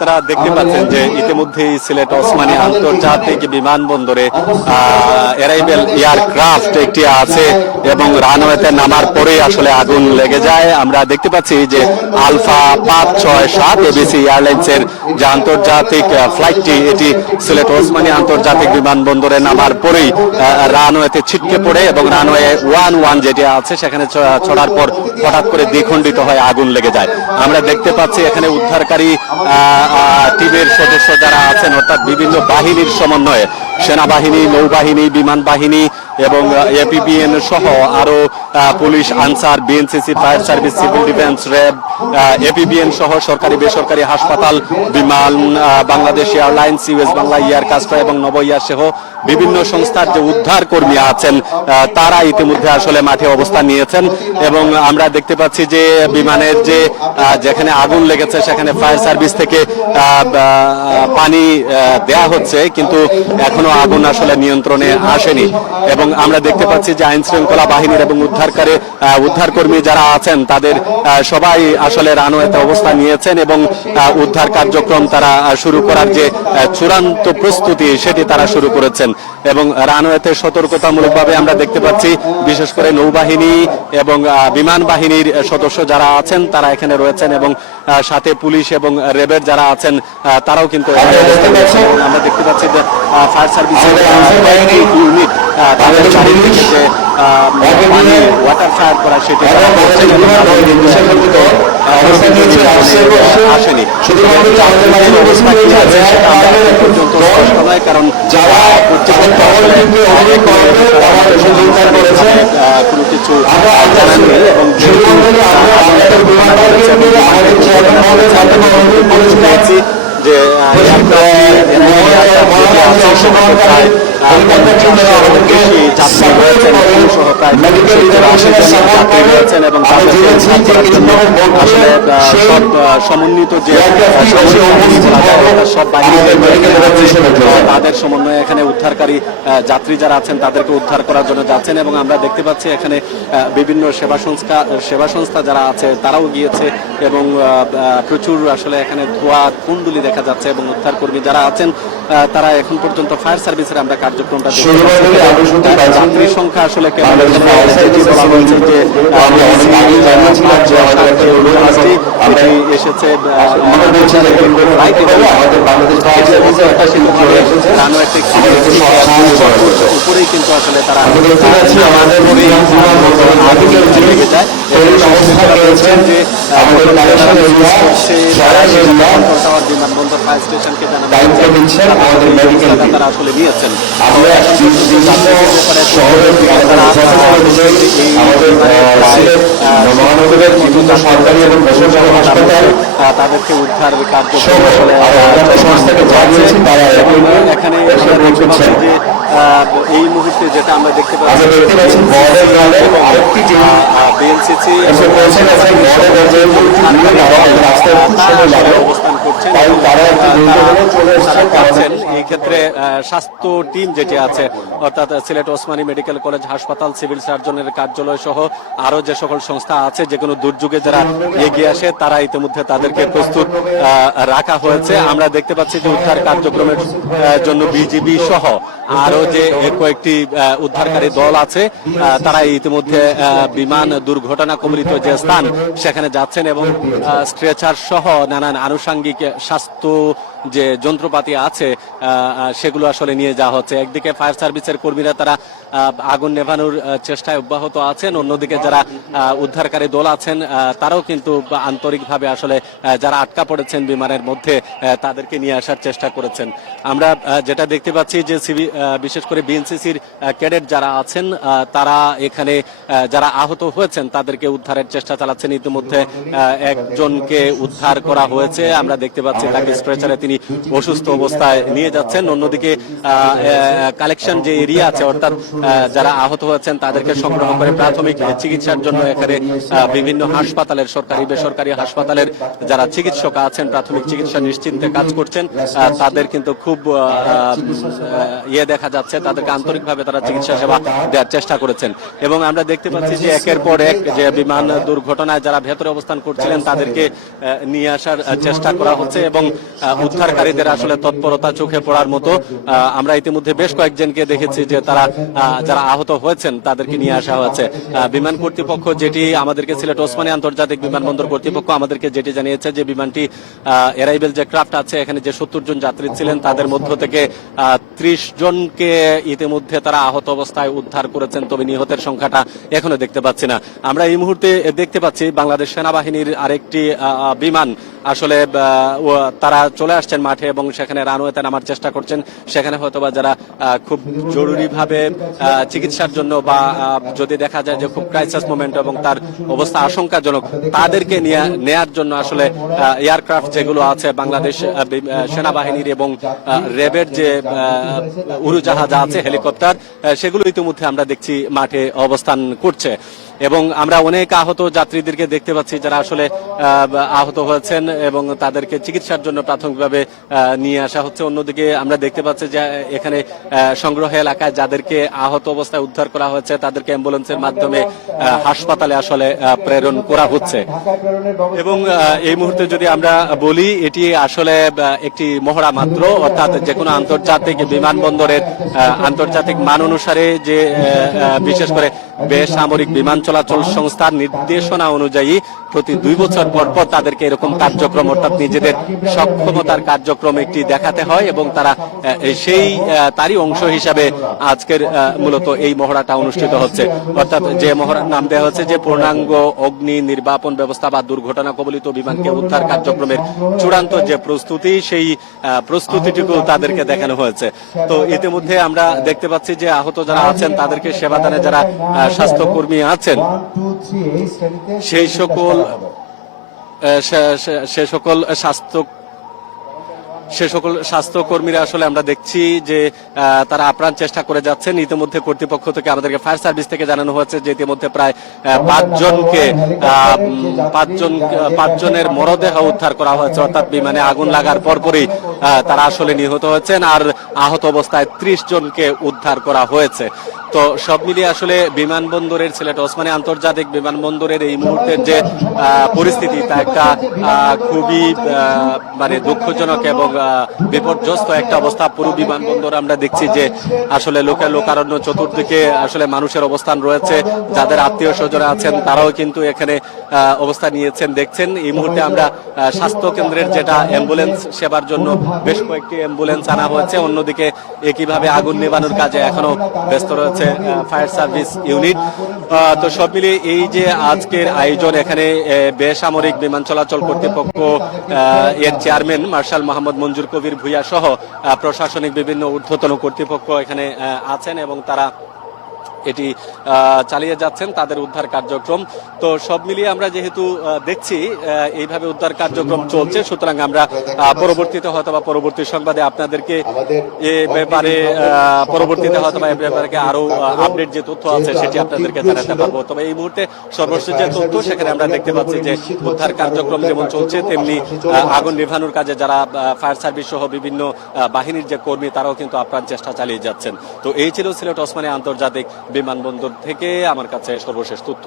আপনারা দেখতে পাচ্ছেন যে ইতিমধ্যেই সিলেট ওসমানী আন্তর্জাতিক বিমানবন্দরে অ্যারাইভেল এয়ারক্রাফট একটি আছে এবং রানওয়েতে নামার পরেই আসলে আগুন লেগে যায়। আমরা দেখতে পাচ্ছি যে আলফা 567 এবিসি এয়ারলাইন্সের যে আন্তর্জাতিক ফ্লাইটটি এটি সিলেট ওসমানী আন্তর্জাতিক বিমানবন্দরে নামার পরেই রানওয়েতে ছিটকে পড়ে এবং রানওয়ে 11 যেটি আছে সেখানে ছড়ার পর হঠাৎ করে দ্বিখণ্ডিত হয়ে আগুন লেগে যায়। আমরা দেখতে পাচ্ছি এখানে উদ্ধারকারী টিমের সদস্য যারা আছেন অর্থাৎ বিভিন্ন বাহিনীর সমন্বয়ে সেনাবাহিনী, নৌবাহিনী, বিমান বাহিনী এবং এপিবিএন সহ আরো police, answer, BNCC, fire service, civil defence, RAB, APBN সহ সরকারি বেসরকারি হাসপাতাল, বিমান, বাংলাদেশ এয়ারলাইন্স, ইউএস বাংলা, এয়ারকাস্ট্রা এবং নব এয়ার সহ বিভিন্ন সংস্থার যে উদ্ধার কর্মী আছেন তারা ইতিমধ্যে আসলে মাঠে অবস্থান নিয়েছেন এবং আমরা দেখতে পাচ্ছি যে বিমানের যে যেখানে আগুন লেগেছে সেখানে ফায়ার সার্ভিস থেকে পানি দেয়া হচ্ছে, কিন্তু এখনো আগুন আসলে নিয়ন্ত্রণে আসেনি এবং আমরা দেখতে পাচ্ছি যে আইন শৃঙ্খলা বাহিনীর এবং উদ্ধার কর্মী যারা আছেন তাদের সবাই আসলে রানওয়েতে অবস্থান নিয়েছেন এবং উদ্ধার কার্যক্রম তারা শুরু করার যে চূড়ান্ত প্রস্তুতি সেটি তারা শুরু করেছেন এবং রানওয়েতে সতর্কতামূলকভাবে আমরা দেখতে পাচ্ছি বিশেষ করে নৌবাহিনী এবং বিমান বাহিনীর সদস্য যারা আছেন তারা এখানে রয়েছেন এবং সাথে পুলিশ এবং র্যাবের যারা আছেন তারাও কিন্তু আমরা দেখতে পাচ্ছি যে ফায়ার সার্ভিসের ইউনিট তাদের চারিদিকে যে ওয়াটার ফায়ার করা সেটি আসেনি। কারণ কোনো কিছু যে সমন্বিত যে সব তাদের সমন্বয়ে এখানে উদ্ধারকারী যাত্রী যারা আছেন তাদেরকে উদ্ধার করার জন্য যাচ্ছেন এবং আমরা দেখতে পাচ্ছি এখানে বিভিন্ন সেবা সংস্থা যারা আছে তারাও গিয়েছে এবং প্রচুর আসলে এখানে ধোয়া কুণ্ডুলি দেখা যাচ্ছে এবং উদ্ধার কর্মী যারা আছেন তারা এখন পর্যন্ত ফায়ার সার্ভিসের আমরা কার্যক্রমটা যাত্রী সংখ্যা আসলে কেমন এসেছে উপরেই কিন্তু আসলে তারা লেগে যায় যে বিমানবন্দর ফায়ার স্টেশনকে তারা আসলে নিয়েছেন। তাদেরকে উদ্ধার কার্যক্রম এখানে যে এই মুহূর্তে যেটা আমরা দেখতে পাচ্ছি বিএনসিসি অবস্থান করছেন এই ক্ষেত্রে স্বাস্থ্য টিম যেটি আছে অর্থাৎ সিলেট ওসমানী মেডিকেল কলেজ হাসপাতাল, সিভিল সার্জনের কার্যালয় সহ আরো যে সকল সংস্থা আছে যে কোনো দুর্যোগে যারা এগিয়ে আসে তারা ইতিমধ্যে তাদেরকে প্রস্তুত রাখা হয়েছে। আমরা দেখতে পাচ্ছি যে উদ্ধার কার্যক্রমের জন্য বিজিবি সহ আরো যে কয়েকটি উদ্ধারকারী দল আছে তারা ইতিমধ্যে বিমান দুর্ঘটনা কবলিত যে স্থান সেখানে যাচ্ছেন এবং স্ট্রেচার সহ নানান আনুষঙ্গিক স্বাস্থ্য যে যন্ত্রপাতি আছে সেগুলো আসলে নিয়ে যাওয়া হচ্ছে। একদিকে ফায়ার সার্ভিসের কর্মীরা তারা আগুন নেভানোর চেষ্টায় অব্যাহত আছেন, অন্যদিকে যারা উদ্ধারকারী দল আছেন তারাও কিন্তু আন্তরিকভাবে আসলে যারা আটকা পড়েছেন বিমানের মধ্যে তাদেরকে নিয়ে আসার চেষ্টা করেছেন। আমরা যেটা দেখতে পাচ্ছি যে বিশেষ করে বিএনসিসির ক্যাডেট যারা আছেন তারা এখানে যারা আহত হয়েছেন তাদেরকে উদ্ধারের চেষ্টা চালাচ্ছেন। ইতিমধ্যে একজনকে উদ্ধার করা হয়েছে, আমরা দেখতে পাচ্ছি তাকে স্ট্রেচারে তিনি অসুস্থ অবস্থায় নিয়ে যাচ্ছেন। অন্যদিকে কালেকশন যে এরিয়া আছে অর্থাৎ যারা আহত হয়েছেন তাদেরকে সংগ্রহ করে প্রাথমিক চিকিৎসার জন্য এখানে বিভিন্ন হাসপাতালের সরকারি বেসরকারি হাসপাতালের যারা চিকিৎসক আছেন প্রাথমিক চিকিৎসা নিশ্চিন্তে কাজ করছেন তাদের কিন্তু খুব দেখা যাচ্ছে, তাদেরকে আন্তরিকভাবে তারা চিকিৎসা সেবা দেওয়ার চেষ্টা করেছেন। এবং আমরা দেখতে পাচ্ছি যে একের পর এক যে বিমান দুর্ঘটনায় যারা ভেতরে অবস্থান করছিলেন তাদেরকে নিয়ে আসার চেষ্টা করা হচ্ছে এবং উদ্ধারকারীদের আসলে তৎপরতা চোখে পড়ার মতো। আমরা ইতিমধ্যে বেশ কয়েকজনকে দেখেছি যে তারা যারা আহত হয়েছেন তাদেরকে নিয়ে আসা হয়েছে। বিমান কর্তৃপক্ষ যেটি আমাদেরকে, সিলেট ওসমানী আন্তর্জাতিক বিমানবন্দর কর্তৃপক্ষ আমাদেরকে যেটি জানিয়েছে যে বিমানটি এরাইবেল যে ক্রাফট আছে এখানে যে 70 জন যাত্রী ছিলেন তাদের মধ্য থেকে 30 জনকে ইতিমধ্যে তারা আহত অবস্থায় উদ্ধার করেছেন, তবে নিহতের সংখ্যাটা এখনো দেখতে পাচ্ছি না। আমরা এই মুহূর্তে দেখতে পাচ্ছি বাংলাদেশ সেনাবাহিনীর আরেকটি বিমান আসলে তারা চলে আসছেন মাঠে এবং সেখানে রানওয়েতে নামার চেষ্টা করছেন। সেখানে হয়তোবা যারা খুব জরুরিভাবে চিকিৎসার জন্য বা যদি দেখা যায় যে খুব ক্রাইসিস মোমেন্ট এবং তার অবস্থা আশঙ্কাজনক, তাদেরকে নেয়ার জন্য আসলে এয়ারক্রাফট যেগুলো আছে বাংলাদেশ সেনাবাহিনীর এবং র্যাবের যে উড়োজাহাজ আছে, হেলিকপ্টার, সেগুলো ইতিমধ্যে আমরা দেখছি মাঠে অবস্থান করছে। এবং আমরা অনেক আহত যাত্রীদেরকে দেখতে পাচ্ছি যারা আসলে আহত হয়েছেন এবং তাদেরকে চিকিৎসার জন্য প্রাথমিকভাবে নিয়ে আসা হচ্ছে। অন্যদিকে আমরা দেখতে পাচ্ছি যে এখানে সংগ্রহ এলাকায় যাদেরকে আহত অবস্থায় উদ্ধার করা হয়েছে তাদেরকে অ্যাম্বুলেন্সের মাধ্যমে হাসপাতালে আসলে প্রেরণ করা হচ্ছে। এবং এই মুহূর্তে যদি আমরা বলি, এটি আসলে একটি মহড়া মাত্র, অর্থাৎ যে কোনো আন্তর্জাতিক বিমানবন্দরের আন্তর্জাতিক মান অনুসারে যে বিশেষ করে বেসামরিক বিমান চলাচল সংস্থার নির্দেশনা অনুযায়ী প্রতি 2 বছর পর পর তাদেরকে এরকম কার্যক্রম, অর্থাৎ নিজেদের সক্ষমতার কার্যক্রম একটি দেখাতে হয় এবং তারা তারই অংশ হিসাবে আজকের মূলত এই মহড়াটা অনুষ্ঠিত হচ্ছে। অর্থাৎ যে মহড়ার নাম দেওয়া হচ্ছে যে পূর্ণাঙ্গ অগ্নি নির্বাপন ব্যবস্থা বা দুর্ঘটনা কবলিত বিমানকে উদ্ধার কার্যক্রমের চূড়ান্ত যে প্রস্তুতি, সেই প্রস্তুতিটুকু তাদেরকে দেখানো হয়েছে। তো ইতিমধ্যে আমরা দেখতে পাচ্ছি যে আহত যারা আছেন তাদেরকে সেবাদানে যারা স্বাস্থ্যকর্মী আছেন সেই সকল স্বাস্থ্যকর্মীরা আসলে আমরা দেখছি যে তারা আপ্রাণ চেষ্টা করে যাচ্ছেন। ইতিমধ্যে কর্তৃপক্ষ থেকে আমাদেরকে ফায়ার সার্ভিস থেকে জানানো হয়েছে যে ইতিমধ্যে প্রায় 5 জনের মরদেহ উদ্ধার করা হয়েছে, অর্থাৎ বিমানে আগুন লাগার পরপরই তারা আসলে নিহত হয়েছেন, আর আহত অবস্থায় 30 জনকে উদ্ধার করা হয়েছে। তো সব মিলিয়ে আসলে বিমানবন্দরের, সিলেট ওসমানী আন্তর্জাতিক বিমানবন্দরের এই মুহূর্তের যে পরিস্থিতি তা একটা খুবই মানে দুঃখজনক এবং বিপর্যস্ত একটা অবস্থা। পুরো বিমানবন্দর আমরা দেখছি যে আসলে লোকারণ্য, চতুর্দিকে আসলে মানুষের অবস্থান রয়েছে, যাদের আত্মীয় স্বজনরা আছেন তারাও কিন্তু এখানে অবস্থান নিয়েছেন, দেখছেন। এই মুহূর্তে আমরা স্বাস্থ্য কেন্দ্রের যেটা অ্যাম্বুলেন্স সেবার জন্য বেশ কয়েকটি অ্যাম্বুলেন্স আনা হয়েছে, অন্যদিকে একইভাবে আগুন নেভানোর কাজে এখনো ব্যস্ত রয়েছে ফায়ার সার্ভিস ইউনিট। তো সব মিলিয়ে এই যে আজকের আয়োজন, এখানে বেসামরিক বিমান চলাচল কর্তৃপক্ষ এর চেয়ারম্যান মার্শাল মোহাম্মদ মঞ্জুর কবির ভূঁইয়া সহ প্রশাসনিক বিভিন্ন ঊর্ধ্বতন কর্তৃপক্ষ এখানে আছেন এবং তারা এটি চালিয়ে যাচ্ছেন তাদের উদ্ধার কার্যক্রম। তো সব মিলিয়ে আমরা যেহেতু দেখছি এইভাবে উদ্ধার কার্যক্রম চলছে, সুতরাং আমরা পরবর্তীতে হয়তোবা পরবর্তী সংবাদে আপনাদেরকে এ ব্যাপারে আরো আপডেট যে তথ্য আছে সেটি আপনাদেরকে জানাতে পারবো। তবে এই মুহূর্তে সর্বশেষ যে তথ্য, সেখানে আমরা দেখতে পাচ্ছি যে উদ্ধার কার্যক্রম যেমন চলছে তেমনি আগুন নেভানোর কাজে যারা ফায়ার সার্ভিস সহ বিভিন্ন বাহিনীর যে কর্মী তারাও কিন্তু আপ্রাণ চেষ্টা চালিয়ে যাচ্ছেন। তো এই ছিল সিলেট ওসমানী আন্তর্জাতিক বিমানবন্দর থেকে আমার কাছে সর্বশেষ তথ্য।